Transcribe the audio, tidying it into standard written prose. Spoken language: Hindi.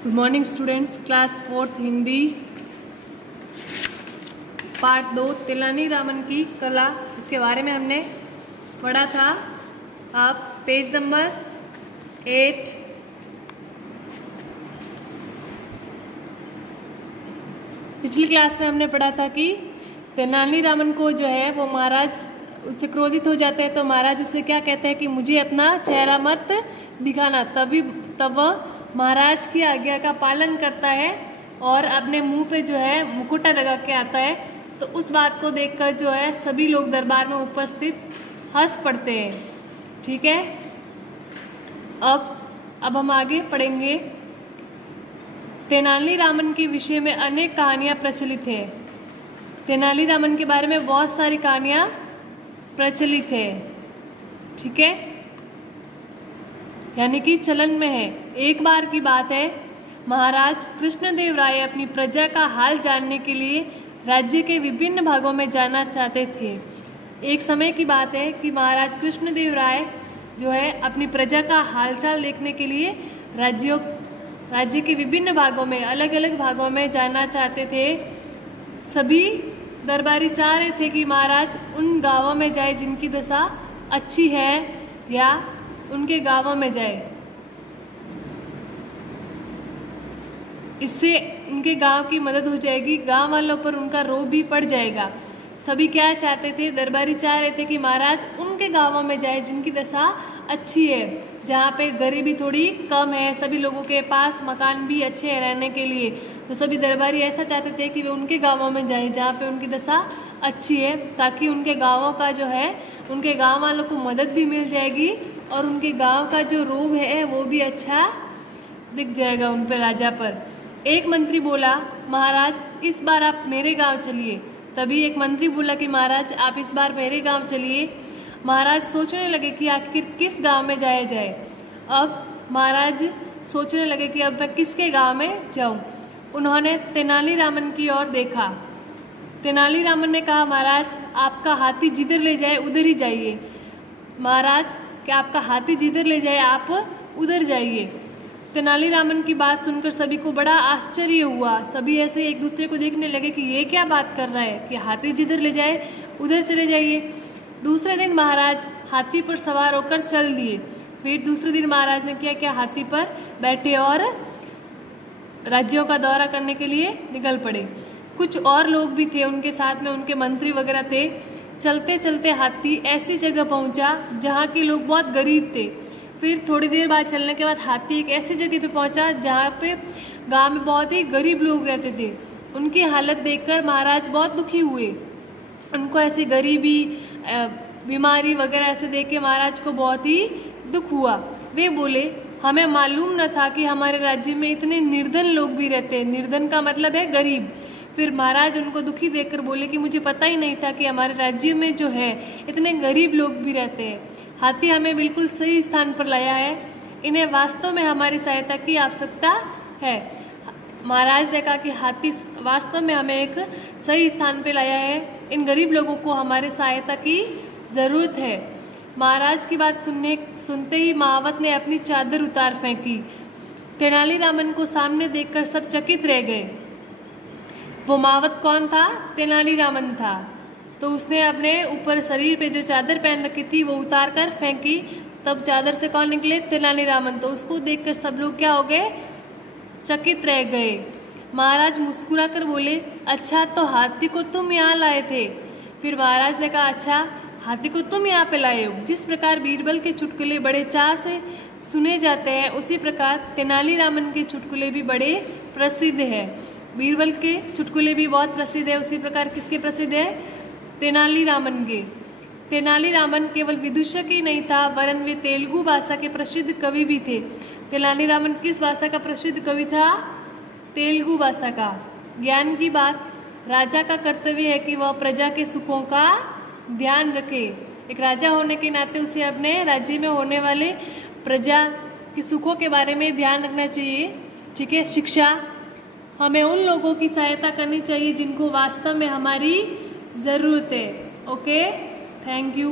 Good morning students. Class 4th Hindi part 2 Tenali Raman की कला, उसके बारे में हमने पढ़ा था। आप पेज नंबर 8 पिछली क्लास में हमने पढ़ा था कि तेनाली रामन को जो है वो महाराज उससे क्रोधित हो जाते हैं, तो महाराज उससे क्या कहते हैं कि मुझे अपना चेहरा मत दिखाना। तब वह महाराज की आज्ञा का पालन करता है और अपने मुंह पे जो है मुकुटा लगा के आता है। तो उस बात को देखकर जो है सभी लोग दरबार में उपस्थित हंस पड़ते हैं। ठीक है, अब हम आगे पढ़ेंगे। तेनाली रामन के विषय में अनेक कहानियां प्रचलित है। तेनाली रामन के बारे में बहुत सारी कहानियां प्रचलित है। ठीक है, यानी कि चलन में है। एक बार की बात है, महाराज कृष्णदेव राय अपनी प्रजा का हाल जानने के लिए राज्य के विभिन्न भागों में जाना चाहते थे। एक समय की बात है कि महाराज कृष्णदेव राय जो है अपनी प्रजा का हालचाल देखने के लिए राज्य के विभिन्न भागों में, अलग अलग भागों में जाना चाहते थे। सभी दरबारी चाह रहे थे कि महाराज उन गांवों में जाए जिनकी दशा अच्छी है, या उनके गांवों में जाए। इससे उनके गांव की मदद हो जाएगी, गांव वालों पर उनका रोब भी पड़ जाएगा। सभी क्या चाहते थे, दरबारी चाह रहे थे कि महाराज उनके गांवों में जाए जिनकी दशा अच्छी है, जहाँ पे गरीबी थोड़ी कम है, सभी लोगों के पास मकान भी अच्छे हैं रहने के लिए। तो सभी दरबारी ऐसा चाहते थे कि वे उनके गांवों में जाए जहाँ पे उनकी दशा अच्छी है, ताकि उनके गांवों का जो है उनके गांव वालों को मदद भी मिल जाएगी और उनके गांव का जो रोब है वो भी अच्छा दिख जाएगा उन पर, राजा पर। एक मंत्री बोला, महाराज इस बार आप मेरे गांव चलिए। तभी एक मंत्री बोला कि महाराज आप इस बार मेरे गांव चलिए। महाराज सोचने लगे कि आखिर किस गांव में जाया जाए। अब महाराज सोचने लगे कि अब मैं किसके गांव में जाऊं। उन्होंने तेनाली रामन की ओर देखा। तेनाली रामन ने कहा, महाराज आपका हाथी जिधर ले जाए उधर ही जाइए। महाराज कि आपका हाथी जिधर ले जाए आप उधर जाइए। तेनाली रामन की बात सुनकर सभी को बड़ा आश्चर्य हुआ। सभी ऐसे एक दूसरे को देखने लगे कि ये क्या बात कर रहा है कि हाथी जिधर ले जाए उधर चले जाइए। दूसरे दिन महाराज हाथी पर सवार होकर चल दिए। फिर दूसरे दिन महाराज ने क्या हाथी पर बैठे और राज्यों का दौरा करने के लिए निकल पड़े। कुछ और लोग भी थे उनके साथ में, उनके मंत्री वगैरह थे। चलते चलते हाथी ऐसी जगह पहुंचा जहाँ के लोग बहुत गरीब थे। फिर थोड़ी देर बाद चलने के बाद हाथी एक ऐसी जगह पे पहुंचा जहाँ पे गांव में बहुत ही गरीब लोग रहते थे। उनकी हालत देखकर महाराज बहुत दुखी हुए। उनको ऐसी गरीबी, बीमारी वगैरह ऐसे देख के महाराज को बहुत ही दुख हुआ। वे बोले, हमें मालूम न था कि हमारे राज्य में इतने निर्धन लोग भी रहते हैं। निर्धन का मतलब है गरीब। फिर महाराज उनको दुखी देखकर बोले कि मुझे पता ही नहीं था कि हमारे राज्य में जो है इतने गरीब लोग भी रहते हैं। हाथी हमें बिल्कुल सही स्थान पर लाया है, इन्हें वास्तव में हमारी सहायता की आवश्यकता है। महाराज ने कहा कि हाथी वास्तव में हमें एक सही स्थान पर लाया है, इन गरीब लोगों को हमारे सहायता की जरूरत है। महाराज की बात सुनते ही महावत ने अपनी चादर उतार फेंकी। तेनाली रामन को सामने देखकर सब चकित रह गए। वो महावत कौन था? तेनाली रामन था। तो उसने अपने ऊपर शरीर पे जो चादर पहन रखी थी वो उतार कर फेंकी। तब चादर से कौन निकले? तेनाली रामन। तो उसको देखकर सब लोग क्या हो गए? चकित रह गए। महाराज मुस्कुरा कर बोले, अच्छा तो हाथी को तुम यहाँ लाए थे? फिर महाराज ने कहा, अच्छा हाथी को तुम यहाँ पे लाए हो। जिस प्रकार बीरबल के चुटकुले बड़े चाव से सुने जाते हैं, उसी प्रकार तेनाली रामन के चुटकुले भी बड़े प्रसिद्ध है। बीरबल के चुटकुले भी बहुत प्रसिद्ध है, उसी प्रकार किसके प्रसिद्ध है? तेनाली रामन के। तेनाली रामन केवल विदूषक ही नहीं था, वरन वे तेलुगु भाषा के प्रसिद्ध कवि भी थे। तेनाली रामन किस भाषा का प्रसिद्ध कवि था? तेलुगु भाषा का। ज्ञान की बात, राजा का कर्तव्य है कि वह प्रजा के सुखों का ध्यान रखे। एक राजा होने के नाते उसे अपने राज्य में होने वाले प्रजा के सुखों के बारे में ध्यान रखना चाहिए। ठीक है, शिक्षा, हमें उन लोगों की सहायता करनी चाहिए जिनको वास्तव में हमारी जरूरत है। Okay, thank you.